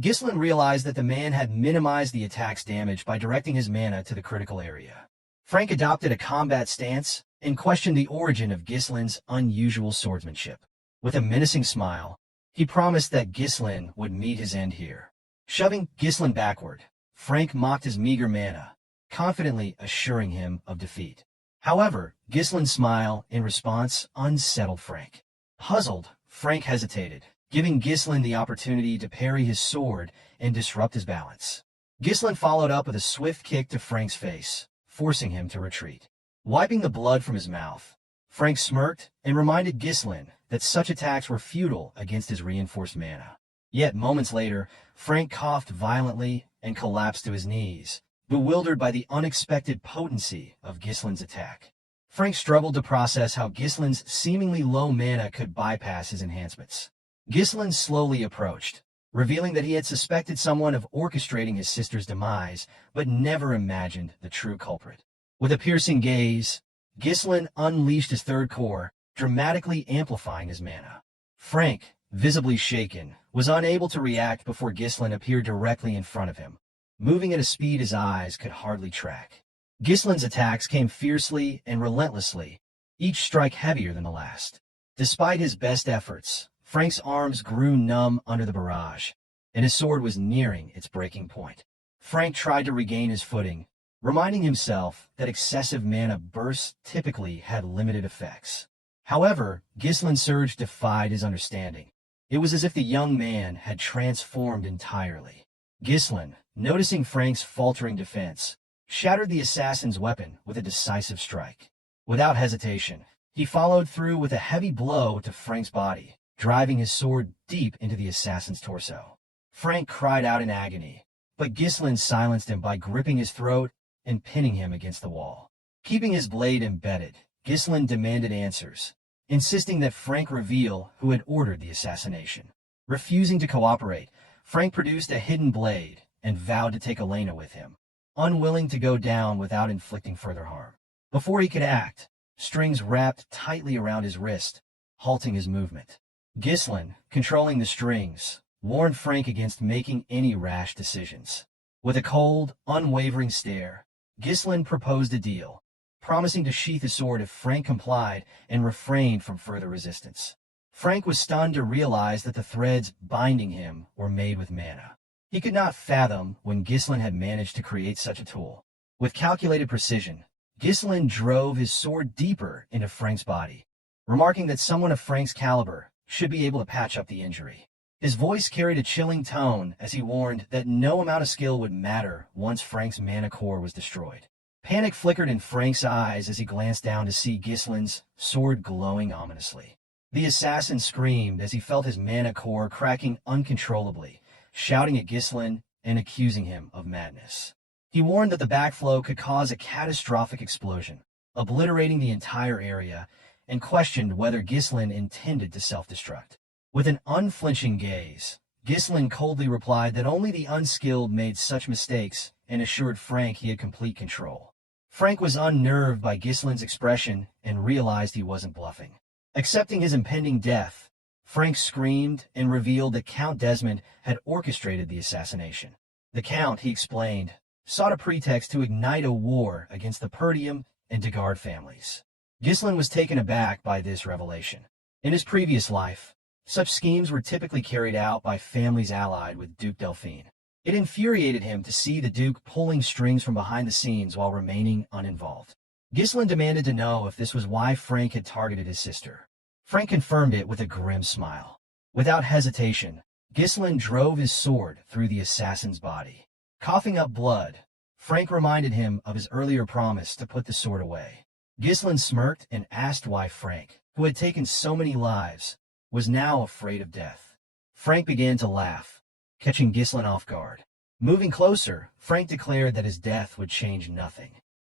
Ghislain realized that the man had minimized the attack's damage by directing his mana to the critical area. Frank adopted a combat stance and questioned the origin of Ghislain's unusual swordsmanship. With a menacing smile, he promised that Ghislain would meet his end here. Shoving Ghislain backward, Frank mocked his meager mana, confidently assuring him of defeat. However, Ghislain's smile in response unsettled Frank. Puzzled, Frank hesitated, giving Ghislain the opportunity to parry his sword and disrupt his balance. Ghislain followed up with a swift kick to Frank's face, forcing him to retreat. Wiping the blood from his mouth, Frank smirked and reminded Ghislain that such attacks were futile against his reinforced mana. Yet moments later, Frank coughed violently and collapsed to his knees, bewildered by the unexpected potency of Ghislain's attack. Frank struggled to process how Ghislain's seemingly low mana could bypass his enhancements. Ghislain slowly approached, revealing that he had suspected someone of orchestrating his sister's demise, but never imagined the true culprit. With a piercing gaze, Ghislain unleashed his third core, dramatically amplifying his mana. Frank, visibly shaken, was unable to react before Ghislain appeared directly in front of him, moving at a speed his eyes could hardly track. Ghislain's attacks came fiercely and relentlessly, each strike heavier than the last. Despite his best efforts, Frank's arms grew numb under the barrage, and his sword was nearing its breaking point. Frank tried to regain his footing, reminding himself that excessive mana bursts typically had limited effects. However, Ghislain's surge defied his understanding. It was as if the young man had transformed entirely. Ghislain, noticing Frank's faltering defense, shattered the assassin's weapon with a decisive strike. Without hesitation, he followed through with a heavy blow to Frank's body, driving his sword deep into the assassin's torso. Frank cried out in agony, but Ghislain silenced him by gripping his throat and pinning him against the wall. Keeping his blade embedded, Ghislain demanded answers, insisting that Frank reveal who had ordered the assassination. Refusing to cooperate, Frank produced a hidden blade and vowed to take Elena with him, unwilling to go down without inflicting further harm. Before he could act, strings wrapped tightly around his wrist, halting his movement. Ghislain, controlling the strings, warned Frank against making any rash decisions. With a cold, unwavering stare, Ghislain proposed a deal, promising to sheath his sword if Frank complied and refrained from further resistance. Frank was stunned to realize that the threads binding him were made with mana. He could not fathom when Ghislain had managed to create such a tool. With calculated precision, Ghislain drove his sword deeper into Frank's body, remarking that someone of Frank's caliber should be able to patch up the injury. His voice carried a chilling tone as he warned that no amount of skill would matter once Frank's mana core was destroyed. Panic flickered in Frank's eyes as he glanced down to see Ghislain's sword glowing ominously. The assassin screamed as he felt his mana core cracking uncontrollably, shouting at Ghislain and accusing him of madness. He warned that the backflow could cause a catastrophic explosion, obliterating the entire area, and questioned whether Ghislain intended to self-destruct. With an unflinching gaze, Ghislain coldly replied that only the unskilled made such mistakes and assured Frank he had complete control. Frank was unnerved by Ghislain's expression and realized he wasn't bluffing. Accepting his impending death, Frank screamed and revealed that Count Desmond had orchestrated the assassination. The Count, he explained, sought a pretext to ignite a war against the Perdium and Degard families. Ghislain was taken aback by this revelation. In his previous life, such schemes were typically carried out by families allied with Duke Delphine. It infuriated him to see the Duke pulling strings from behind the scenes while remaining uninvolved. Ghislain demanded to know if this was why Frank had targeted his sister. Frank confirmed it with a grim smile. Without hesitation, Ghislain drove his sword through the assassin's body. Coughing up blood, Frank reminded him of his earlier promise to put the sword away. Ghislain smirked and asked why Frank, who had taken so many lives, was now afraid of death. Frank began to laugh, catching Ghislain off guard. Moving closer, Frank declared that his death would change nothing.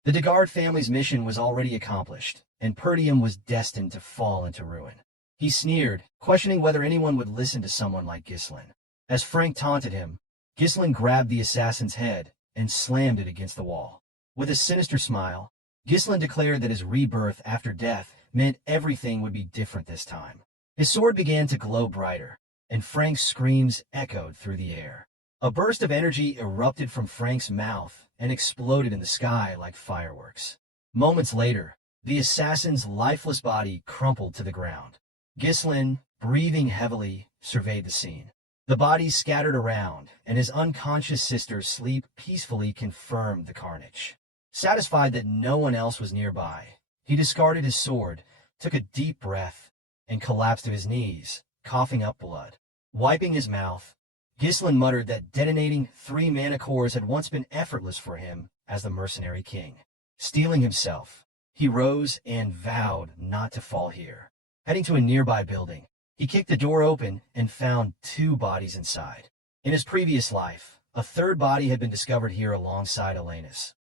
The Degard family's mission was already accomplished, and Perdium was destined to fall into ruin. He sneered, questioning whether anyone would listen to someone like Ghislain. As Frank taunted him, Ghislain grabbed the assassin's head and slammed it against the wall. With a sinister smile, Ghislain declared that his rebirth after death meant everything would be different this time. His sword began to glow brighter, and Frank's screams echoed through the air. A burst of energy erupted from Frank's mouth and exploded in the sky like fireworks. Moments later, the assassin's lifeless body crumpled to the ground. Ghislain, breathing heavily, surveyed the scene. The bodies scattered around, and his unconscious sister's sleep peacefully confirmed the carnage. Satisfied that no one else was nearby, he discarded his sword, took a deep breath, and collapsed to his knees, coughing up blood. Wiping his mouth, Ghislain muttered that detonating 3 mana cores had once been effortless for him as the Mercenary King. Steeling himself, he rose and vowed not to fall here. Heading to a nearby building, he kicked the door open and found 2 bodies inside. In his previous life, a 3rd body had been discovered here alongside Elena's.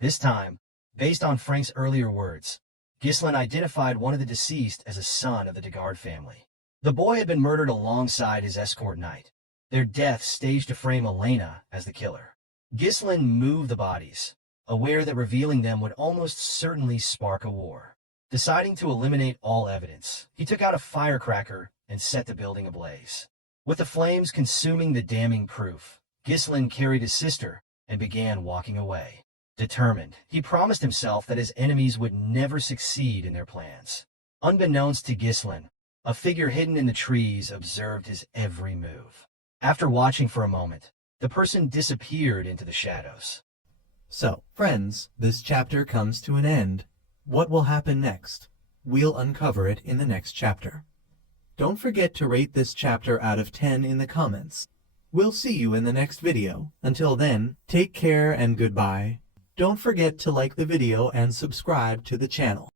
This time, based on Frank's earlier words, Ghislain identified one of the deceased as a son of the Degard family. The boy had been murdered alongside his escort knight, their deaths staged to frame Elena as the killer. Ghislain moved the bodies, aware that revealing them would almost certainly spark a war. Deciding to eliminate all evidence, he took out a firecracker and set the building ablaze. With the flames consuming the damning proof, Ghislain carried his sister and began walking away. Determined, he promised himself that his enemies would never succeed in their plans. Unbeknownst to Ghislain, a figure hidden in the trees observed his every move. After watching for a moment, the person disappeared into the shadows. So, friends, this chapter comes to an end. What will happen next? We'll uncover it in the next chapter. Don't forget to rate this chapter out of 10 in the comments. We'll see you in the next video. Until then, take care and goodbye. Don't forget to like the video and subscribe to the channel.